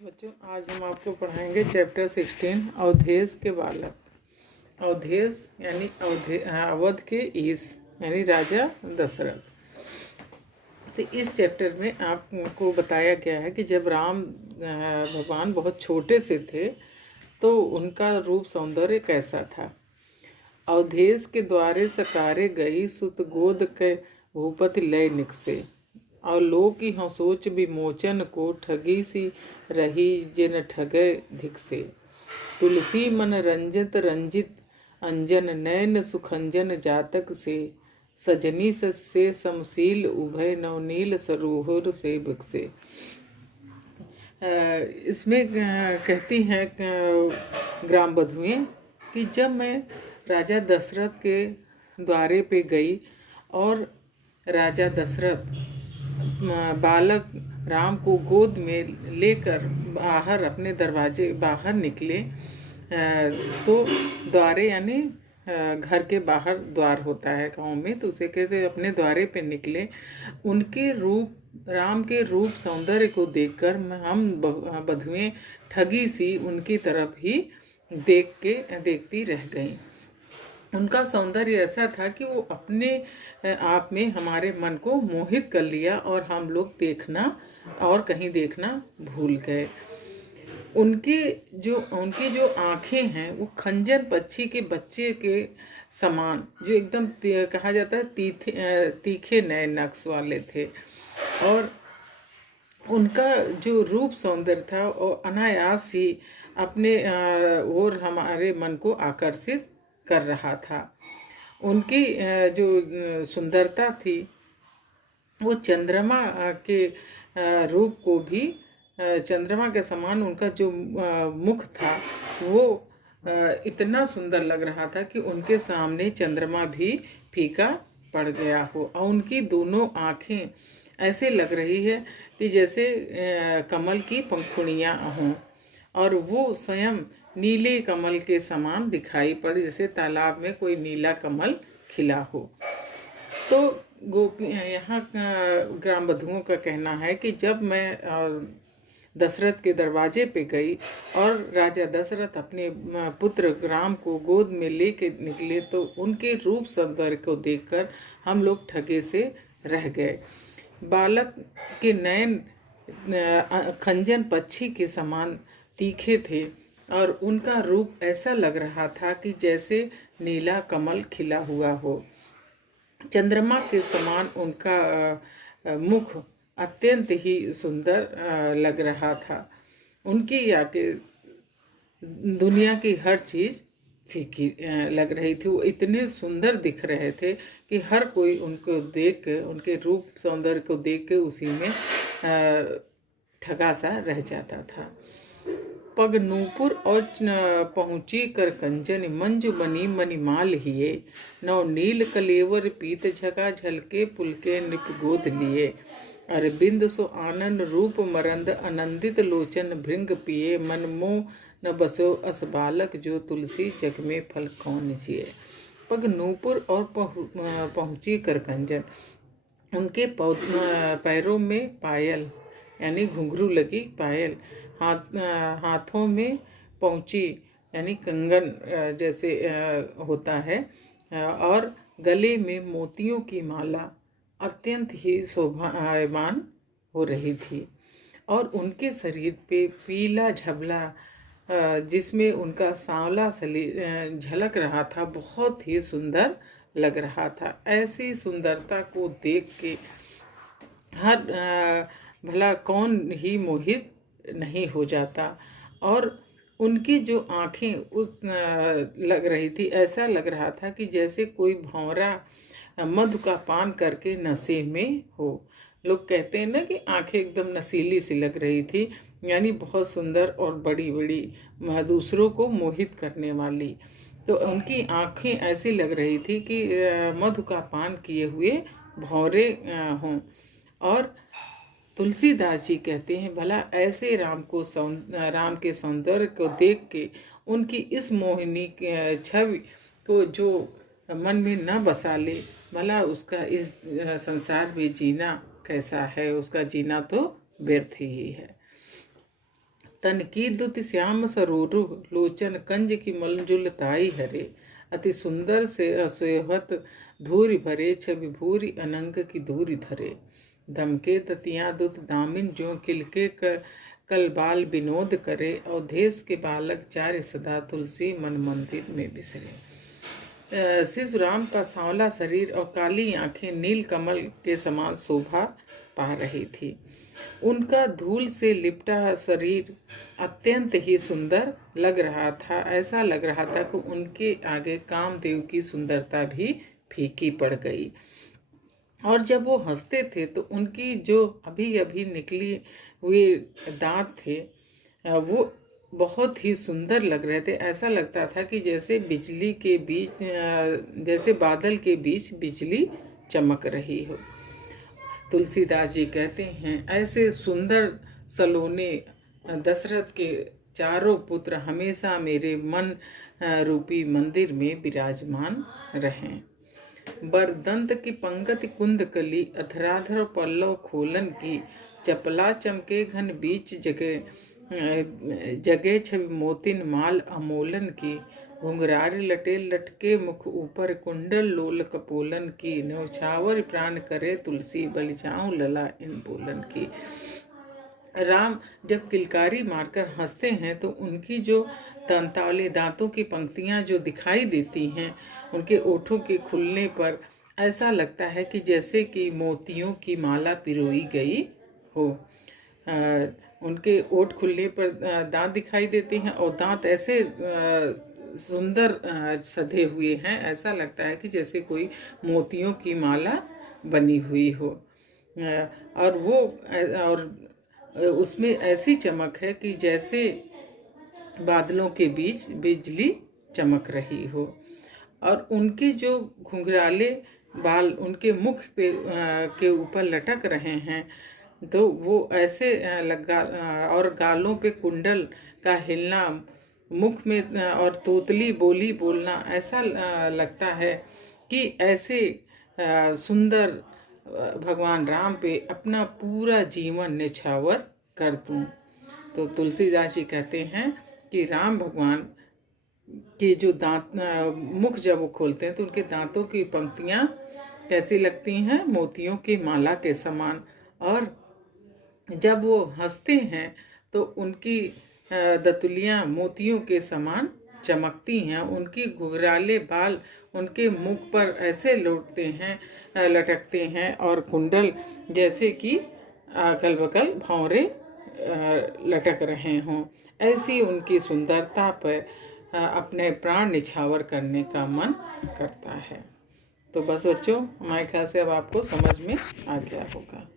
बच्चों, आज हम आपको पढ़ाएंगे चैप्टर 16 अवधेश के बालक। अवधेश यानी अवध के ईश यानी राजा दशरथ। तो इस चैप्टर में आपको बताया गया है कि जब राम भगवान बहुत छोटे से थे तो उनका रूप सौंदर्य कैसा था। अवधेश के द्वारे सकारे गई सुत गोद के भूपति लय निकसे, और लोग की हंसोच विमोचन को ठगी सी रही जिन ठगे धिक से। तुलसी मन रंजित रंजित अंजन नैन सुखंजन जातक से, सजनी से समशील उभय नवनील सरोहर से बिकसे। इसमें कहती हैं ग्राम बधुएं कि जब मैं राजा दशरथ के द्वारे पे गई और राजा दशरथ बालक राम को गोद में लेकर बाहर अपने दरवाजे बाहर निकले, तो द्वारे यानी घर के बाहर द्वार होता है गांव में, तो उसे कहते अपने द्वारे पे निकले। उनके रूप राम के रूप सौंदर्य को देखकर हम बधुएं ठगी सी उनकी तरफ ही देखती रह गईं। उनका सौंदर्य ऐसा था कि वो अपने आप में हमारे मन को मोहित कर लिया और हम लोग देखना और कहीं देखना भूल गए। उनकी जो आँखें हैं वो खंजन पक्षी के बच्चे के समान, जो एकदम कहा जाता है तीखे नए नक्श वाले थे, और उनका जो रूप सौंदर्य था वो अनायास ही अपने और हमारे मन को आकर्षित कर रहा था। उनकी जो सुंदरता थी वो चंद्रमा के रूप को भी, चंद्रमा के समान उनका जो मुख था वो इतना सुंदर लग रहा था कि उनके सामने चंद्रमा भी फीका पड़ गया हो। और उनकी दोनों आँखें ऐसे लग रही है कि जैसे कमल की पंखुड़ियाँ हों, और वो स्वयं नीले कमल के समान दिखाई पड़े, जैसे तालाब में कोई नीला कमल खिला हो। तो यहाँ ग्राम बधुओं का कहना है कि जब मैं दशरथ के दरवाजे पे गई और राजा दशरथ अपने पुत्र राम को गोद में लेके निकले, तो उनके रूप सौंदर्य को देखकर हम लोग ठगे से रह गए। बालक के नयन खंजन पक्षी के समान तीखे थे और उनका रूप ऐसा लग रहा था कि जैसे नीला कमल खिला हुआ हो। चंद्रमा के समान उनका मुख अत्यंत ही सुंदर लग रहा था। उनकी आके दुनिया की हर चीज़ फीकी लग रही थी। वो इतने सुंदर दिख रहे थे कि हर कोई उनको देख के, उनके रूप सौंदर्य को देख के उसी में ठगा सा रह जाता था। पग नूपुर और पहुँची कर कंचन मंजू बनी मणिमाल हिये, नव नील कलेवर पीत झका झलके पुलके नृप गोद लिए, अरविंद सो आनंद रूप मरंद आनंदित लोचन भृंग पिए, मन मोह न बसो अस बालक जो तुलसी जग में फल कौन जिए। पग नूपुर और पहुँची कर कंचन, उनके पैरों में पायल यानी घुंघरू लगी पायल, हाथों में पहुँची यानी कंगन जैसे होता है, और गले में मोतियों की माला अत्यंत ही शोभायमान हो रही थी। और उनके शरीर पे पीला झबला जिसमें उनका सांवला झलक रहा था, बहुत ही सुंदर लग रहा था। ऐसी सुंदरता को देख के हर भला कौन ही मोहित नहीं हो जाता। और उनकी जो आँखें उस लग रही थी, ऐसा लग रहा था कि जैसे कोई भंवरा मधु का पान करके नशे में हो। लोग कहते हैं ना कि आँखें एकदम नशीली सी लग रही थी, यानी बहुत सुंदर और बड़ी बड़ी, दूसरों को मोहित करने वाली। तो उनकी आँखें ऐसी लग रही थी कि मधु का पान किए हुए भंवरे हों। और तुलसीदास जी कहते हैं भला ऐसे राम के सौंदर्य को देख के उनकी इस मोहिनी छवि को जो मन में न बसा ले, भला उसका इस संसार में जीना कैसा है, उसका जीना तो व्यर्थ ही है। तन की दुति श्याम सरोरु लोचन कंज की मलजुल ताई हरे अति सुंदर से असोहत धूरि भरे छवि भूरि अनंग की धूरि धरे दमके ततिया दुत दामिन जो किलके कल बाल विनोद करे अवधेश के बालक चार्य सदा तुलसी मन मंदिर में बिसरे। शिशु राम का सांवला शरीर और काली आंखें नील कमल के समान शोभा पा रही थी। उनका धूल से लिपटा शरीर अत्यंत ही सुंदर लग रहा था। ऐसा लग रहा था कि उनके आगे कामदेव की सुंदरता भी फीकी पड़ गई। और जब वो हंसते थे तो उनकी जो अभी अभी निकली हुए दांत थे वो बहुत ही सुंदर लग रहे थे। ऐसा लगता था कि जैसे बिजली के बीच जैसे बादल के बीच बिजली चमक रही हो। तुलसीदास जी कहते हैं, ऐसे सुंदर सलोने दशरथ के चारों पुत्र हमेशा मेरे मन रूपी मंदिर में विराजमान रहें। बरदंत की पंगति कुंद कली अधराधर पल्लव खोलन की चपला चमके घन बीच जगह छवि मोतिन माल अमोलन की घुंघरारे लटे लटके मुख ऊपर कुंडल लोल कपोलन की न्यौछावर प्राण करे तुलसी बलि जाऊं लला इन बोलन की। राम जब किलकारी मारकर हंसते हैं तो उनकी जो दंताले दांतों की पंक्तियां जो दिखाई देती हैं, उनके ओठों के खुलने पर ऐसा लगता है कि जैसे कि मोतियों की माला पिरोई गई हो। उनके ओठ खुलने पर दांत दिखाई देते हैं और दांत ऐसे सुंदर सधे हुए हैं, ऐसा लगता है कि जैसे कोई मोतियों की माला बनी हुई हो। और उसमें ऐसी चमक है कि जैसे बादलों के बीच बिजली चमक रही हो। और उनके जो घुंघराले बाल उनके मुख पे के ऊपर लटक रहे हैं तो वो ऐसे और गालों पे कुंडल का हिलना, मुख में और तोतली बोली बोलना, ऐसा लगता है कि ऐसे सुंदर भगवान राम पे अपना पूरा जीवन न्यौछावर कर दूं। तो तुलसीदास जी कहते हैं कि राम भगवान के जो दांत मुख जब वो खोलते हैं तो उनके दांतों की पंक्तियां कैसी लगती हैं, मोतियों की माला के समान। और जब वो हंसते हैं तो उनकी दतुलियां मोतियों के समान चमकती हैं। उनकी घुघराले बाल उनके मुख पर ऐसे लौटते हैं, लटकते हैं और कुंडल जैसे कि अगल बगल भौरे लटक रहे हों। ऐसी उनकी सुंदरता पर अपने प्राण निछावर करने का मन करता है। तो बस बच्चों, हमारे ख्याल से अब आपको समझ में आ गया होगा।